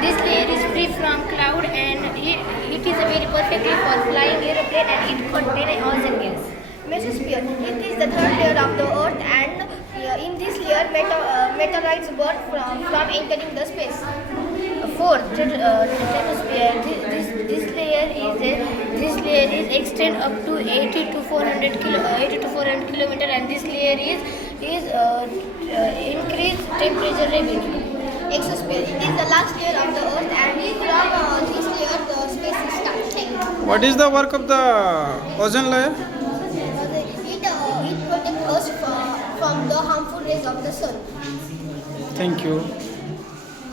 This layer is free from cloud and it is very perfectly for flying aeroplane and it contains oxygen gas. Mesosphere. It is the third layer of the Earth, and in this layer, meteorites burn from entering the space. Fourth, stratosphere. This layer is extend up to 80 to 400 kilometer, and this layer is increased temperature rapidly. Exosphere. It is the last layer of the Earth, and from this layer, the space is starts. Thank you. What is the work of the ozone layer? It protects us from the harmful rays of the sun. Thank you.